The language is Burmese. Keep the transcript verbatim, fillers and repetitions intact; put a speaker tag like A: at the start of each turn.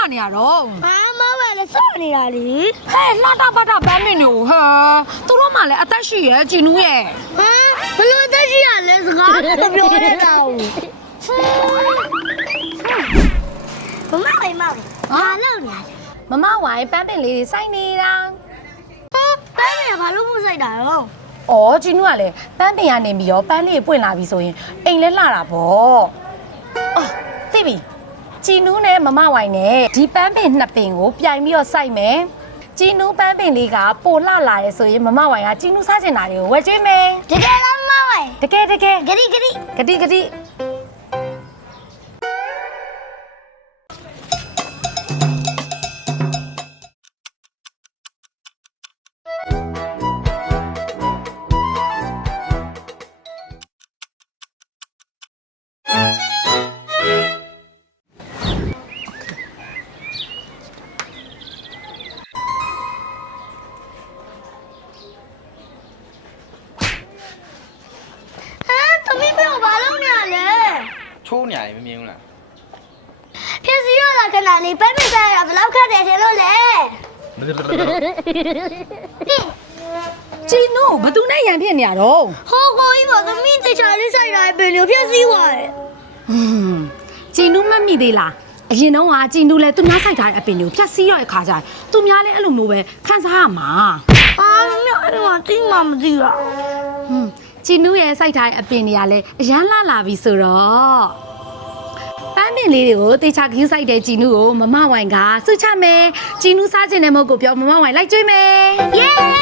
A: နေရတော့
B: အာမဝယ်လေစောနေတာလေ
A: ဟဲ့လှတာပတ်တာပန်းမင်းတို့ဟဲ့သူတို့မှလည်းအသက်ရှိရဲ့ဂျီနူးရဲ့
B: ဟမ်ဘလို့တက်ရှိရလဲစကားတော့ပြောနေတာမမဝယ်မဝယ်ဘာလုပ်နေလဲ
A: မမဝိုင်ပန်းပင်လေးတွေစိုက်နေတာ
B: ဟမ်ပန်းနေဘာလို့မစိုက်တာရော
A: ဩဂျီနူးကလည်းပန်းပင်ကနေပြီးရောပန်းလေးပွင့်လာပြီဆိုရင်အိမ်လဲလှတာပေါ့အော်သိပြီဂျီနူးနဲ့မမဝိုင်နဲ့ဒီပန်းပင်နှစ်ပင်ကိုပြိုင်ပြီးတော့စိုက်မယ်ဂျီနူးပန်းပင်လေးကပိုလှလာရဲဆိုရင်မမဝိုင်ကဂျီနူးစားချင်တာတွေကိုဝယ်ကျွေးမယ်
B: တကယ်လားမဝယ်
A: တကယ်တကယ်
B: ဂရီဂရီ
A: ဂတိဂတိ
B: သမီးပြောဘာလုပ်နေရလဲ
C: ချိုးနေရတယ်မမြင်ဘူးလား
B: ဖြစ်စီရတာခဏလေးပန်းပင်စားရဘယ်လောက်ခက်တယ်ထင်လို့လဲ
A: ဂျီနူးဘသူနဲ့ရံဖြစ်နေရတော့
B: ဟိုကိုကြီးကသမီးတခြားလေးဆိုင်တာပင်လို့ဖြစ်စီသွားတယ်
A: ဟွန်းဂျီနူးမမိသေးလားအရင်တော့ကဂျီနူးလဲသူများဆိုင်ထားတဲ့အပင်တွေကိုဖြတ်စီးရတဲ့ခါကျရင်သူများလဲအဲ့လိုမျိုးပဲခန်းစားရမှာ
B: အာမင်းအဲ့မှာတိမှမသိတာ
A: ဟွန်းဂျီနူးရဲ့စိုက်ထားတဲ့အပင်တွေကလည်းအရန်လာလာပြီဆိုတော့ပန်းပင်လေးတွေကိုတေချာခင်းစိုက်တဲ့ဂျီနူးကိုမမဝိုင်ကစွတ်ချမယ်ဂျီနူးစားခြင်းနဲ့မဟုတ်ကိုပြောမမဝိုင်လိုက်ကျွေးမယ်
B: ယေး